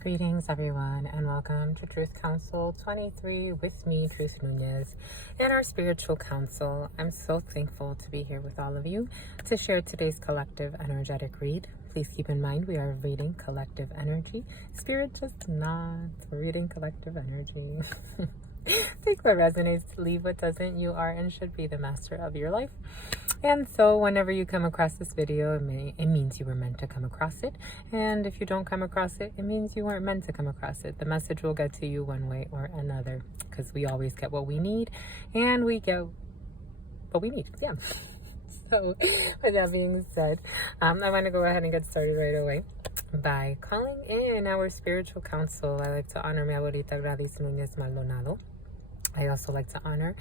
Greetings, everyone, and welcome to Truth Council 23 with me, Truth Nunez, and our spiritual council. I'm so thankful to be here with all of you to share today's collective energetic read. Please keep in mind we are reading collective energy. Spirit just not. We're reading collective energy. Take what resonates, leave what doesn't. You are and should be the master of your life. And so whenever you come across this video, it means you were meant to come across it. And if you don't come across it, it means you weren't meant to come across it. The message will get to you one way or another, because we always get what we need, and we get what we need. Yeah. So with that being said, I want to go ahead and get started right away by calling in our spiritual council. I like to honor mi abuelita Gladys Nunez Maldonado. I also like to honor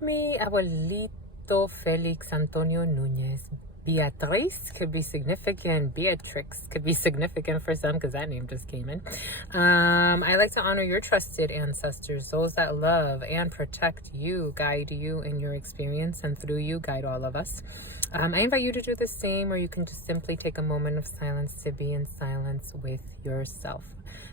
mi abuelito Felix Antonio Nunez. Beatriz could be significant. Beatrix could be significant for some, because that name just came in. I like to honor your trusted ancestors, those that love and protect you, guide you in your experience, and through you guide all of us. I invite you to do the same, or you can just simply take a moment of silence to be in silence with yourself.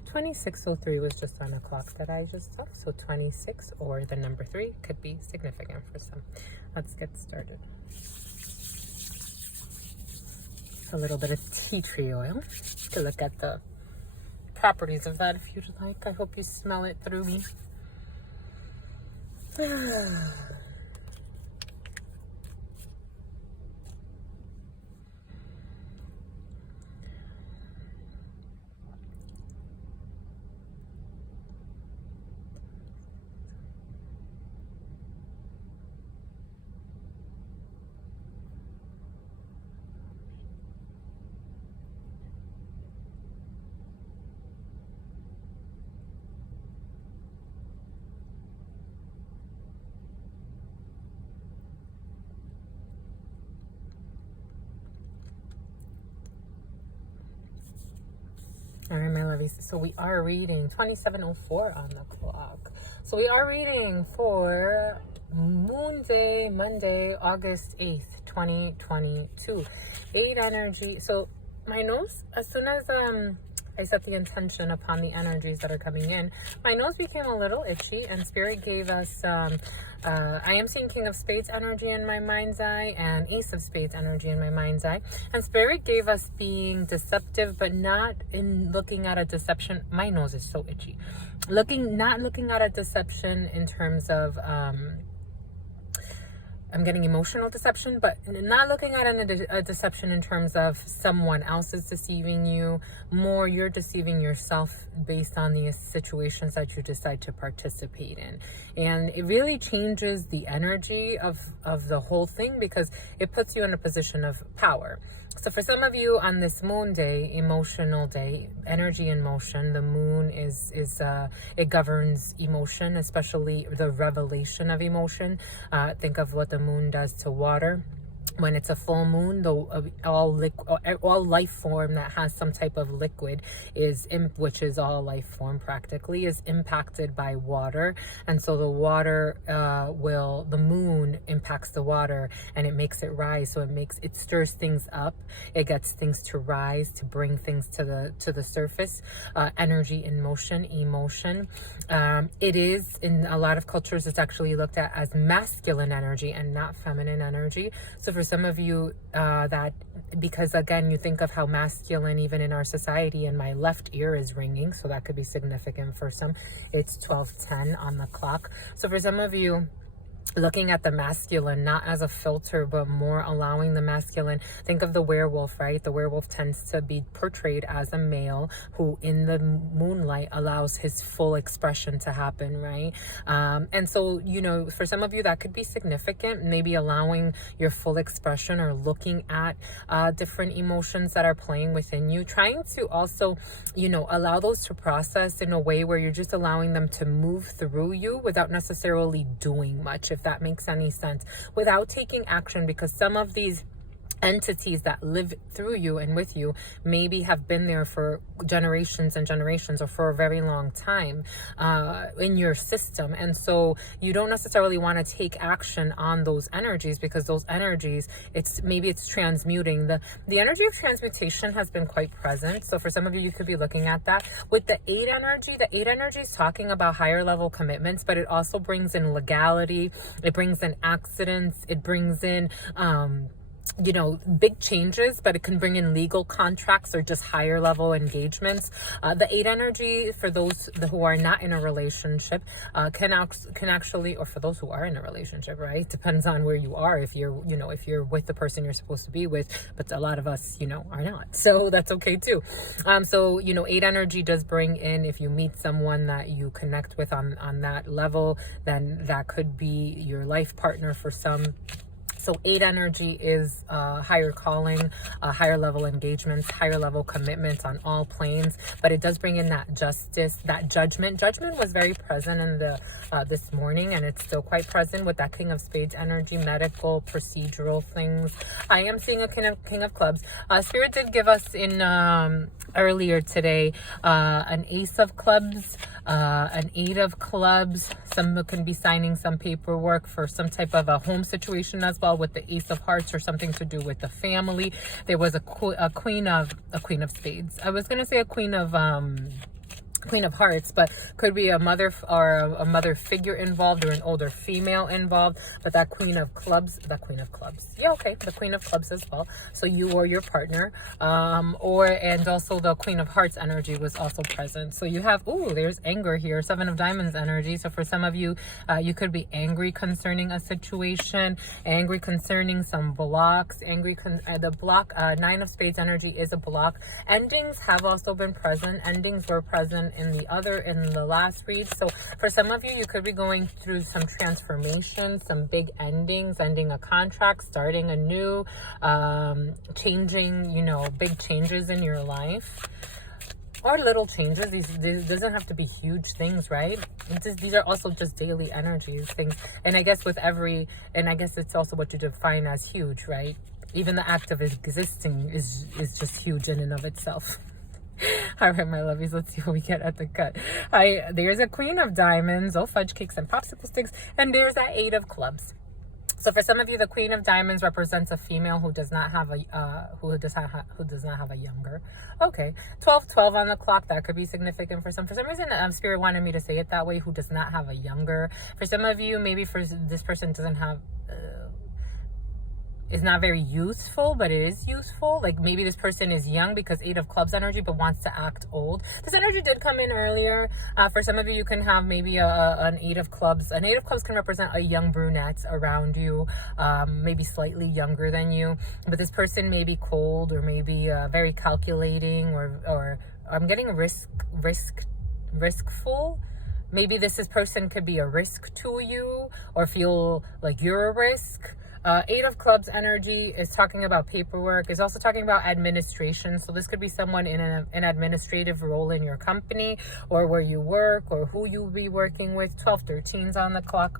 2603 was just on a clock that I just saw, so 26 or the number 3 could be significant for some. Let's get started. A little bit of tea tree oil to look at the properties of that if you'd like. I hope you smell it through me. All right, my lovies. So we are reading 2704 on the clock. So we are reading for Moon Day, Monday, August 8th, 2022. 8 energy. So my nose, as soon as I set the intention upon the energies that are coming in, my nose became a little itchy, and Spirit gave us I am seeing King of Spades energy in my mind's eye and Ace of Spades energy in my mind's eye. And Spirit gave us being deceptive, but not in looking at a deception. My nose is so itchy. Not looking at a deception in terms of I'm getting emotional deception, but not looking at a deception in terms of someone else is deceiving you. More, you're deceiving yourself based on the situations that you decide to participate in. And it really changes the energy of the whole thing, because it puts you in a position of power. So for some of you on this moon day, emotional day, energy in motion, the moon it governs emotion, especially the revelation of emotion. Think of what the moon does to water. When it's a full moon, all life form that has some type of liquid which is all life form practically, is impacted by water. And so the moon impacts the water, and it makes it rise. So it stirs things up. It gets things to rise, to bring things to the surface. Energy in motion, emotion. It is, in a lot of cultures, it's actually looked at as masculine energy and not feminine energy. So for some of you, because again, you think of how masculine, even in our society, and my left ear is ringing, so that could be significant for some. It's 12:10 on the clock. So for some of you, looking at the masculine not as a filter, but more allowing the masculine. Think of the werewolf, right? The werewolf tends to be portrayed as a male who in the moonlight allows his full expression to happen, right? And so, for some of you that could be significant, maybe allowing your full expression, or looking at different emotions that are playing within you, trying to also, allow those to process in a way where you're just allowing them to move through you without necessarily doing much, if that makes any sense, without taking action, because some of these entities that live through you and with you maybe have been there for generations and generations, or for a very long time in your system. And so you don't necessarily want to take action on those energies, because those energies, it's transmuting. The energy of transmutation has been quite present. So for some of you, you could be looking at that with the 8 energy. The 8 energy is talking about higher level commitments, but it also brings in legality, it brings in accidents, it brings in big changes, but it can bring in legal contracts or just higher level engagements. The 8 energy, for those who are not in a relationship, can actually, or for those who are in a relationship, right? Depends on where you are. If you're with the person you're supposed to be with, but a lot of us, are not. So that's okay too. 8 energy does bring in, if you meet someone that you connect with on that level, then that could be your life partner for some. So 8 energy is higher calling, higher level engagements, higher level commitments on all planes, but it does bring in that justice, that judgment. Judgment was very present in the this morning, and it's still quite present with that King of Spades energy, medical, procedural things. I am seeing a King of Clubs. Spirit did give us in earlier today an Ace of Clubs, an 8 of Clubs. Some can be signing some paperwork for some type of a home situation as well, with the Ace of Hearts, or something to do with the family. There was a Queen of Spades. I was gonna say a Queen of Hearts, but could be a mother or a mother figure involved, or an older female involved. But that Queen of Clubs, yeah, okay, the Queen of Clubs as well. So you or your partner, and also the Queen of Hearts energy was also present. So you have, there's anger here, 7 of Diamonds energy. So for some of you, you could be angry concerning a situation, angry concerning some blocks, the block, 9 of Spades energy is a block. Endings have also been present. Endings were present in the last read. So for some of you, you could be going through some transformation, some big endings, ending a contract, starting a new, changing, big changes in your life, or little changes. These doesn't have to be huge things, right? These are also just daily energies, things. And I guess it's also what you define as huge, right? Even the act of existing is just huge in and of itself. All right, my lovies, let's see what we get at the cut. There's a Queen of Diamonds, fudge cakes and popsicle sticks, and there's that 8 of Clubs. So for some of you, the Queen of Diamonds represents a female who does not have a younger. Okay, 12 on the clock. That could be significant for some. For some reason, Spirit wanted me to say it that way. Who does not have a younger? For some of you, maybe for this person doesn't have. Is not very useful, but it is useful. Like maybe this person is young because 8 of Clubs energy, but wants to act old. This energy did come in earlier. For some of you, you can have maybe an 8 of Clubs. An 8 of Clubs can represent a young brunette around you, maybe slightly younger than you. But this person may be cold, or maybe very calculating, or I'm getting riskful. Maybe this person could be a risk to you, or feel like you're a risk. 8 of Clubs energy is talking about paperwork, is also talking about administration. So this could be someone in an administrative role in your company, or where you work, or who you'll be working with. 12-13's on the clock.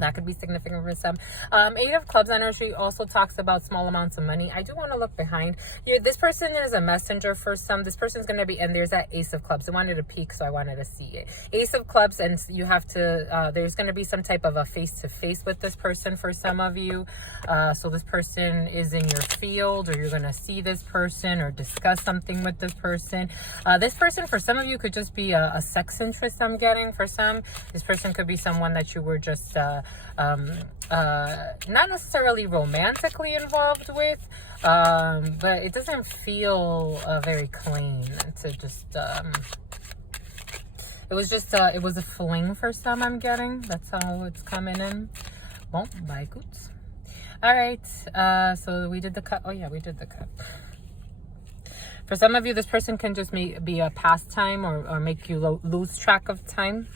That could be significant for some. 8 of Clubs energy also talks about small amounts of money. I do want to look behind. This person is a messenger for some. This person's going to be, and there's that Ace of Clubs. I wanted to peek, so I wanted to see it. Ace of Clubs, and you have to, there's going to be some type of a face-to-face with this person for some of you. So this person is in your field, or you're going to see this person or discuss something with this person. This person, for some of you, could just be a sex interest I'm getting. For some, this person could be someone that you were just not necessarily romantically involved with, but it doesn't feel very clean to just it was a fling for some, I'm getting. That's how it's coming in. Bon, bye, goods. All right, so we did the cut. Oh yeah, we did the cut. For some of you, this person can just be a pastime, or make you lose track of time.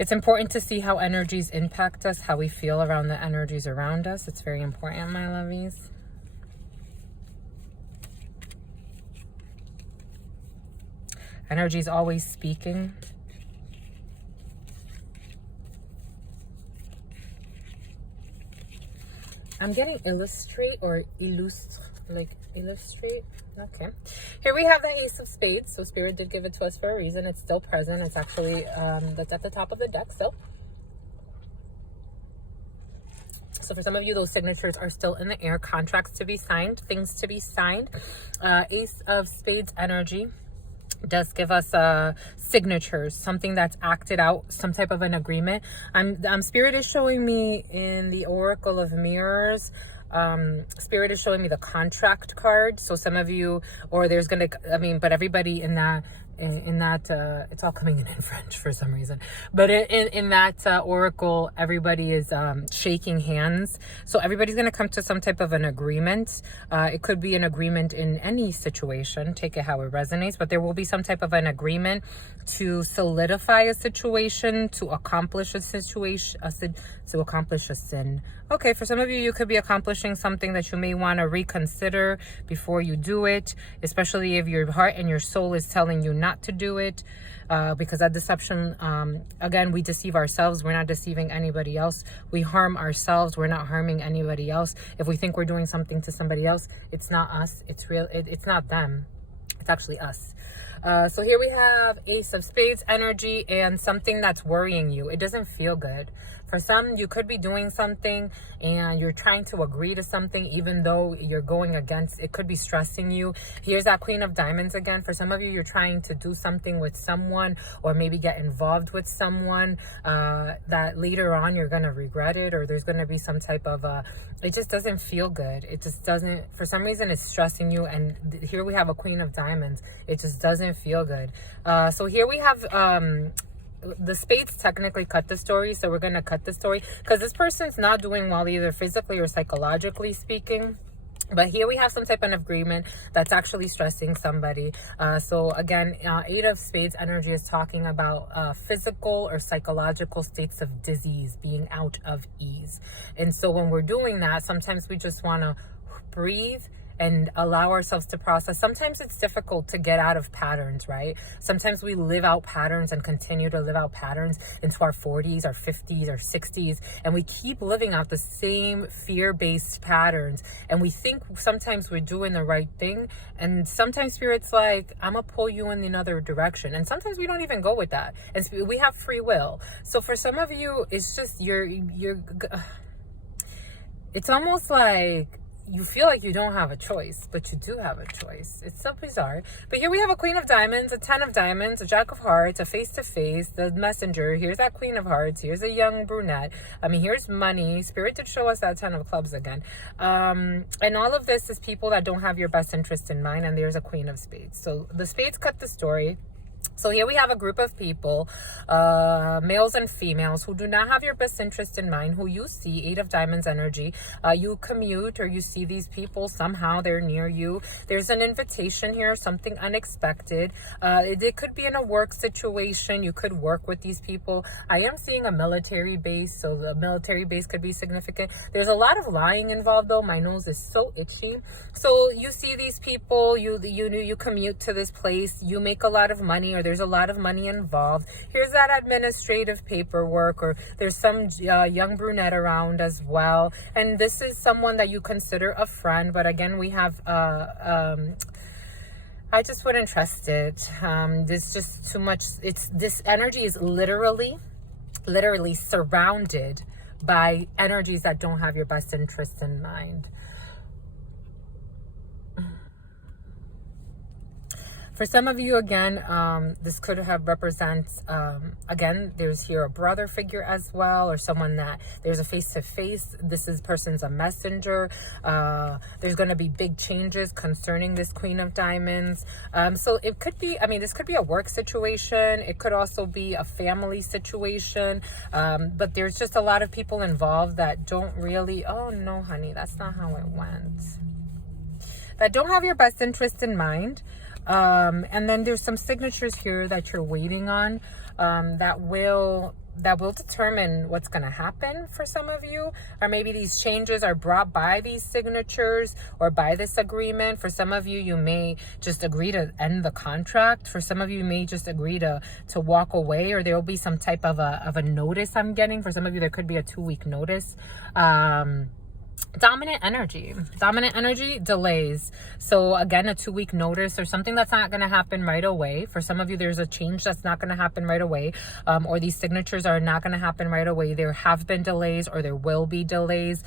It's important to see how energies impact us, how we feel around the energies around us. It's very important, my lovies. Energy is always speaking. I'm getting illustrate or illustrate. Okay. Here we have the Ace of Spades. So Spirit did give it to us for a reason. It's still present. It's actually, that's at the top of the deck still. So for some of you, those signatures are still in the air. Contracts to be signed, things to be signed. Ace of Spades energy does give us signatures, something that's acted out, some type of an agreement. Spirit is showing me in the Oracle of Mirrors, Spirit is showing me the contract card. So some of you, or there's gonna, but everybody in that it's all coming in French for some reason, but in that oracle, everybody is shaking hands. So everybody's going to come to some type of an agreement. It could be an agreement in any situation, take it how it resonates, but there will be some type of an agreement to solidify a situation, to accomplish a situation, to accomplish a sin. Okay, for some of you, you could be accomplishing something that you may want to reconsider before you do it, especially if your heart and your soul is telling you not to do it, because that deception, again, we deceive ourselves. We're not deceiving anybody else. We harm ourselves. We're not harming anybody else. If we think we're doing something to somebody else, it's not us. It's real. It's not them. It's actually us. So here we have Ace of Spades energy and something that's worrying you. It doesn't feel good. For some, you could be doing something and you're trying to agree to something even though you're going against. It could be stressing you. Here's that Queen of Diamonds again. For some of you, you're trying to do something with someone or maybe get involved with someone that later on you're going to regret it, or there's going to be some type of it just doesn't feel good. It just doesn't, for some reason it's stressing you. And here we have a Queen of Diamonds. It just doesn't feel good. So here we have the spades technically cut the story, so we're going to cut the story because this person's not doing well either physically or psychologically speaking. But here we have some type of agreement that's actually stressing somebody. So again, Eight of Spades energy is talking about physical or psychological states of disease, being out of ease. And so when we're doing that, sometimes we just want to breathe and allow ourselves to process. Sometimes it's difficult to get out of patterns, right? Sometimes we live out patterns and continue to live out patterns into our 40s, our 50s, our 60s, and we keep living out the same fear-based patterns. And we think sometimes we're doing the right thing, and sometimes Spirit's like, I'm gonna pull you in another direction. And sometimes we don't even go with that. And we have free will. So for some of you, it's just it's almost like you feel like you don't have a choice, but you do have a choice. It's so bizarre. But here we have a Queen of Diamonds, a 10 of Diamonds, a Jack of Hearts, a face-to-face, the Messenger. Here's that Queen of Hearts. Here's a young brunette. Here's money. Spirit did show us that 10 of Clubs again. And all of this is people that don't have your best interest in mind, and there's a Queen of Spades. So the spades cut the story. So here we have a group of people, males and females, who do not have your best interest in mind, who you see, Eight of Diamonds energy. You commute or you see these people, somehow they're near you. There's an invitation here, something unexpected. It could be in a work situation. You could work with these people. I am seeing a military base, so the military base could be significant. There's a lot of lying involved though. My nose is so itchy. So you see these people, you commute to this place, you make a lot of money, or there's a lot of money involved. Here's that administrative paperwork, or there's some young brunette around as well. And this is someone that you consider a friend. But again, we have, I just wouldn't trust it. There's just too much. This energy is literally surrounded by energies that don't have your best interest in mind. For some of you, again, this could have represents, again, there's here a brother figure as well, or someone that there's a face-to-face. This person's a messenger. There's going to be big changes concerning this Queen of Diamonds. So it could be, this could be a work situation. It could also be a family situation. But there's just a lot of people involved that don't really, oh no, honey, that's not how it went. That don't have your best interest in mind. And then there's some signatures here that you're waiting on, that will determine what's going to happen for some of you. Or maybe these changes are brought by these signatures or by this agreement. For some of you, you may just agree to end the contract. For some of you, may just agree to walk away, or there will be some type of a notice I'm getting. For some of you, there could be a 2-week notice. Dominant energy delays. So again, a 2-week notice or something that's not going to happen right away. For some of you, there's a change that's not going to happen right away, or these signatures are not going to happen right away. There have been delays, or there will be delays.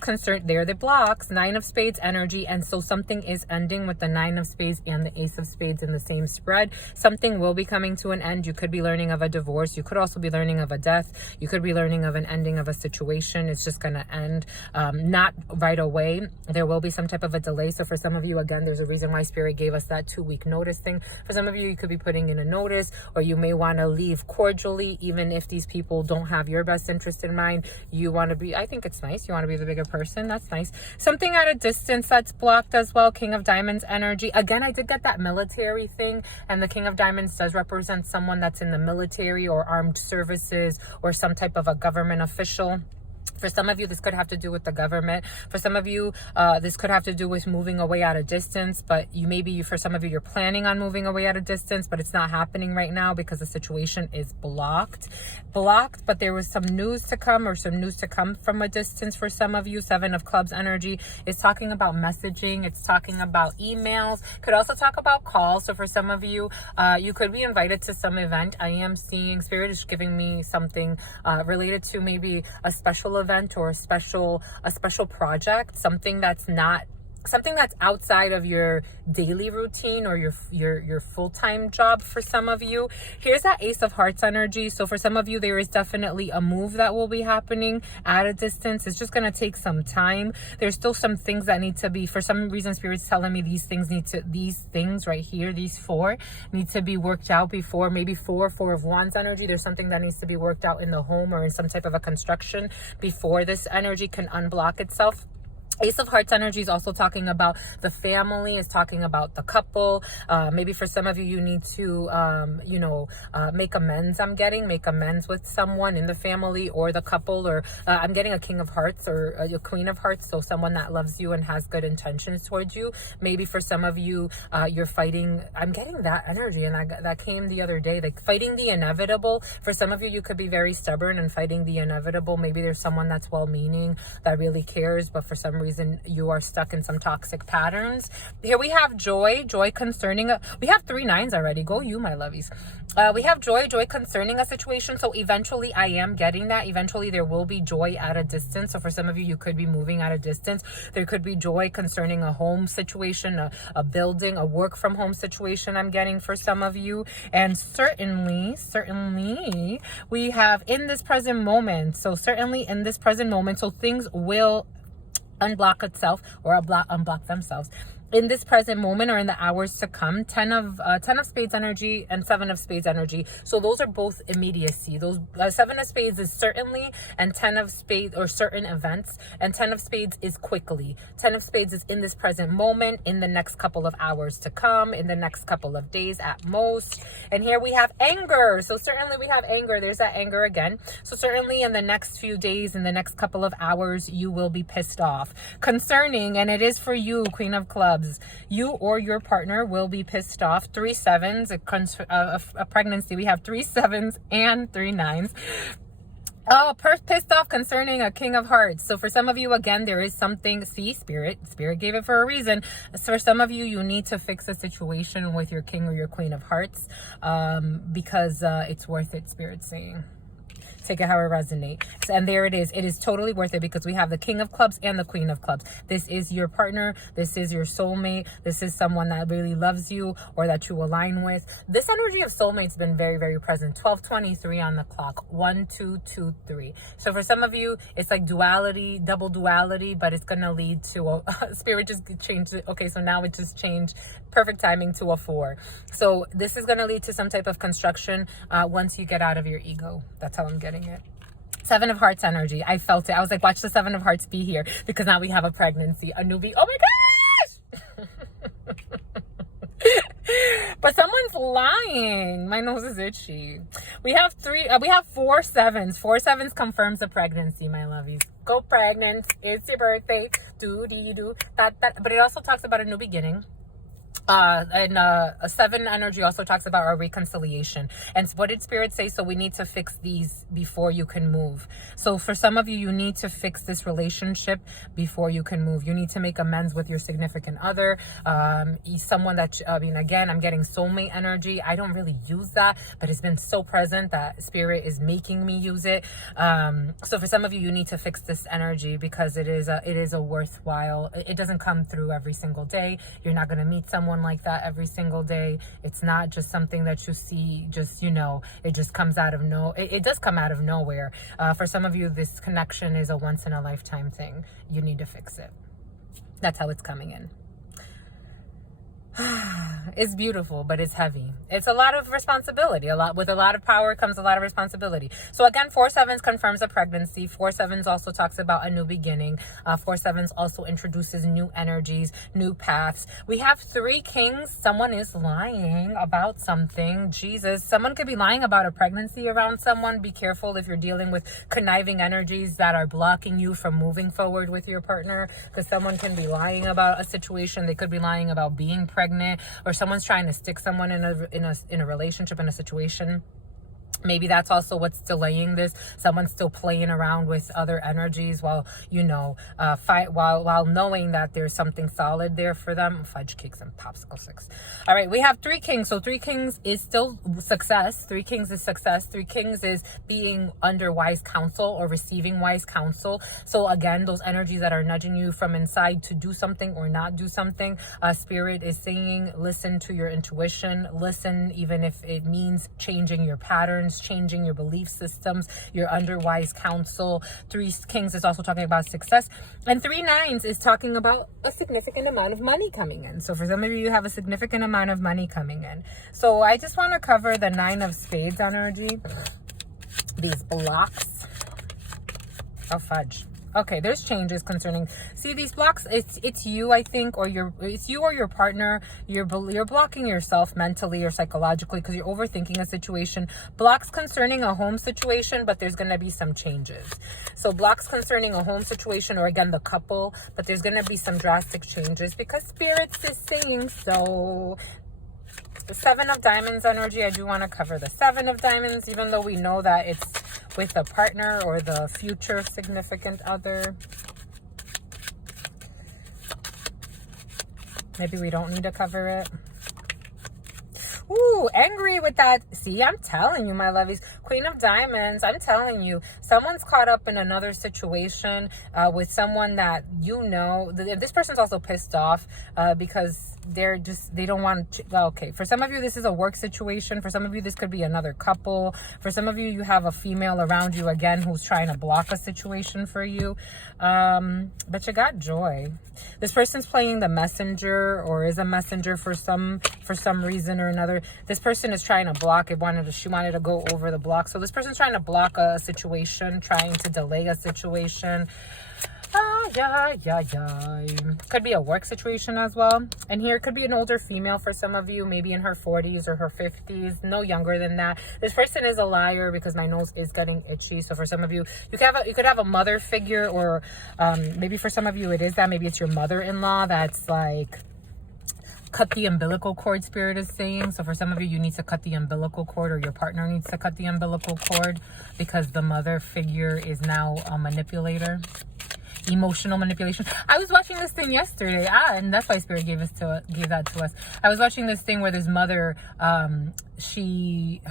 Concern, they're the blocks. 9 of Spades energy, and so something is ending with the 9 of Spades and the Ace of Spades in the same spread. Something will be coming to an end. You could be learning of a divorce. You could also be learning of a death. You could be learning of an ending of a situation. It's just going to end. Not right away. There will be some type of a delay. So for some of you, again, there's a reason why Spirit gave us that 2-week notice thing. For some of you, you could be putting in a notice, or you may want to leave cordially, even if these people don't have your best interest in mind. You want to be, I think it's nice. You want to be the bigger person. That's nice. Something at a distance that's blocked as well. King of Diamonds energy. Again, I did get that military thing, and the King of Diamonds does represent someone that's in the military or armed services or some type of a government official. For some of you, this could have to do with the government. For some of you, this could have to do with moving away at a distance, but for some of you, you're planning on moving away at a distance, but it's not happening right now because the situation is blocked, but there was some news to come, or some news to come from a distance. For some of you, 7 of Clubs energy is talking about messaging. It's talking about emails, could also talk about calls. So for some of you, you could be invited to some event. I am seeing Spirit is giving me something related to maybe a special event or a special project, something that's outside of your daily routine or your full-time job. For some of you, here's that Ace of Hearts energy. So for some of you, there is definitely a move that will be happening at a distance. It's just going to take some time. There's still some things that need to be, for some reason, Spirit's telling me these things right here, these 4 need to be worked out before, maybe 4 of Wands energy. There's something that needs to be worked out in the home or in some type of a construction before this energy can unblock itself. Ace of Hearts energy is also talking about the family, is talking about the couple. Maybe for some of you, you need to, make amends. Make amends with someone in the family or the couple, or I'm getting a King of Hearts or a Queen of Hearts. So someone that loves you and has good intentions towards you. Maybe for some of you, you're fighting. I'm getting that energy, and that came the other day, like fighting the inevitable. For some of you, you could be very stubborn and fighting the inevitable. Maybe there's someone that's well-meaning that really cares, but for some reason, you are stuck in some toxic patterns. Here we have joy concerning we have 3 9s already. Go you, my lovies. We have joy concerning a situation. So eventually, I am getting that. Eventually, there will be joy at a distance. So for some of you, you could be moving at a distance. There could be joy concerning a home situation, a building, a work from home situation. I'm getting for some of you, and certainly, we have in this present moment. So certainly in this present moment, so things will unblock itself or unblock themselves in this present moment or in the hours to come. 10 of Spades energy and 7 of Spades energy. So those are both immediacy. Those 7 of Spades is certainly, and 10 of Spades or certain events, and 10 of Spades is quickly. 10 of Spades is in this present moment, in the next couple of hours to come, in the next couple of days at most. And here we have anger. So certainly we have anger. There's that anger again. So certainly in the next few days, in the next couple of hours, you will be pissed off concerning, and it is for you, Queen of Clubs. You or your partner will be pissed off. 3 7s, a pregnancy. We have 3 7s and 3 9s. Oh, pissed off concerning a King of Hearts. So for some of you, again, there is something. See, Spirit gave it for a reason. So for some of you, you need to fix a situation with your King or your Queen of Hearts, because it's worth it, Spirit's saying. Take it how it resonates. And there it is. It is totally worth it because we have the King of Clubs and the Queen of Clubs. This is your partner. This is your soulmate. This is someone that really loves you or that you align with. This energy of soulmate's been very, very present. 12:23 on the clock. 1 2 2 3. So for some of you, it's like duality, double duality, but it's going to lead to Spirit just changed it. Okay, so now it just changed. Perfect timing to a 4. So this is going to lead to some type of construction once you get out of your ego. That's how I'm getting it. 7 of Hearts energy. I felt it. I was like, watch the 7 of Hearts be here, because now we have a pregnancy, a newbie. Oh my gosh! But someone's lying. My nose is itchy. We have 4 7s. 4 7s confirms a pregnancy, my lovies. Go pregnant. It's your birthday. Do-dee-doo. But it also talks about a new beginning. And a 7 energy also talks about our reconciliation. And what did Spirit say? So we need to fix these before you can move. So for some of you, you need to fix this relationship before you can move. You need to make amends with your significant other. Someone that, again, I'm getting soulmate energy. I don't really use that, but it's been so present that Spirit is making me use it. So for some of you, you need to fix this energy because it is a worthwhile. It doesn't come through every single day. You're not going to meet someone like that every single day. It's not just something that you see, just, it just comes out of it does come out of nowhere. For some of you, this connection is a once in a lifetime thing. You need to fix it. That's how it's coming in. It's beautiful, but it's heavy. It's a lot of responsibility. With a lot of power comes a lot of responsibility. So again, 4/7 confirms a pregnancy. 4/7 also talks about a new beginning. 4/7 also introduces new energies, new paths. We have 3 kings. Someone is lying about something. Jesus, someone could be lying about a pregnancy around someone. Be careful if you're dealing with conniving energies that are blocking you from moving forward with your partner, because someone can be lying about a situation. They could be lying about being pregnant, or someone's trying to stick someone in a relationship, in a situation. Maybe that's also what's delaying this. Someone's still playing around with other energies while, while knowing that there's something solid there for them. Fudge cakes and popsicle sticks. All right, we have 3 kings. So 3 kings is still success. 3 kings is success. 3 kings is being under wise counsel or receiving wise counsel. So again, those energies that are nudging you from inside to do something or not do something. Spirit is saying, listen to your intuition. Listen, even if it means changing your patterns, changing your belief systems. You're under wise counsel. 3 kings is also talking about success, and 3 nines is talking about a significant amount of money coming in. So for some of you have a significant amount of money coming in. So I just want to cover the 9 of spades energy, these blocks. Oh fudge. Okay, there's changes concerning. See these blocks. It's you, I think, or it's you or your partner. You're blocking yourself mentally or psychologically because you're overthinking a situation. Blocks concerning a home situation, but there's gonna be some changes. So blocks concerning a home situation, or again the couple, but there's gonna be some drastic changes because Spirits is saying so. The 7 of diamonds energy, I do want to cover the 7 of diamonds, even though we know that it's with a partner or the future significant other. Maybe we don't need to cover it. Ooh, angry with that. See, I'm telling you, my lovies. Queen of Diamonds, I'm telling you, someone's caught up in another situation with someone that this person's also pissed off because they don't want to, okay, for some of you, this is a work situation. For some of you, this could be another couple. For some of you, you have a female around you, again, who's trying to block a situation for you. But you got joy. This person's playing the messenger or is a messenger for some reason or another. This person is trying to block. She wanted to go over the block. So this person's trying to block a situation, trying to delay a situation. Could be a work situation as well. And here could be an older female for some of you, maybe in her 40s or her 50s, no younger than that. This person is a liar because my nose is getting itchy. So for some of you, you could have a mother figure, or maybe for some of you it is that. Maybe it's your mother-in-law that's like, cut the umbilical cord, Spirit is saying. So for some of you, you need to cut the umbilical cord, or your partner needs to cut the umbilical cord because the mother figure is now a manipulator. Emotional manipulation. I was watching this thing yesterday, and that's why Spirit gave that to us. I was watching this thing where this mother, her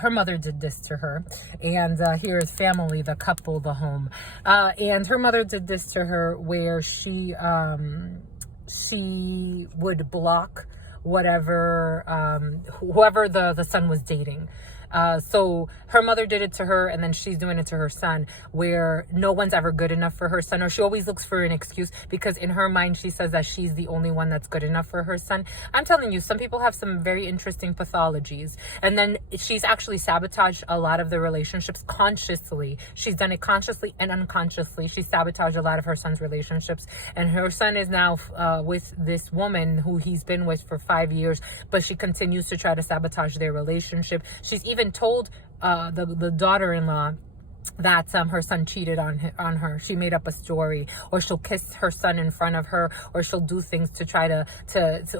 mother did this to her, and here is family, the couple, the home, and her mother did this to her where she would block whoever the son was dating. So her mother did it to her, and then she's doing it to her son, where no one's ever good enough for her son, or she always looks for an excuse because in her mind she says that she's the only one that's good enough for her son. I'm telling you, some people have some very interesting pathologies, and then she's actually sabotaged a lot of the relationships consciously. She's done it consciously and unconsciously. She sabotaged a lot of her son's relationships, and her son is now with this woman who he's been with for 5 years, but she continues to try to sabotage their relationship. She's even told the daughter-in-law that her son cheated on her. She made up a story, or she'll kiss her son in front of her, or she'll do things to try to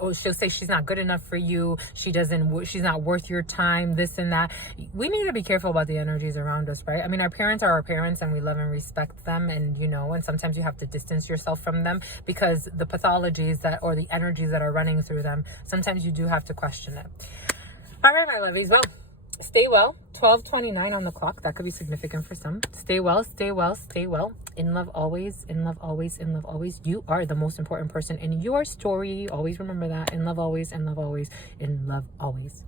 or she'll say she's not good enough for you, she's not worth your time, this and that. We need to be careful about the energies around us, right? I mean, our parents are our parents, and we love and respect them, and and sometimes you have to distance yourself from them, because the pathologies that, or the energies that are running through them, sometimes you do have to question it. All right, my lovies. Well, stay well. 12:29 on the clock. That could be significant for some. Stay well, stay well, stay well. In love always, in love always, in love always. You are the most important person in your story. Always remember that. In love always, in love always, in love always.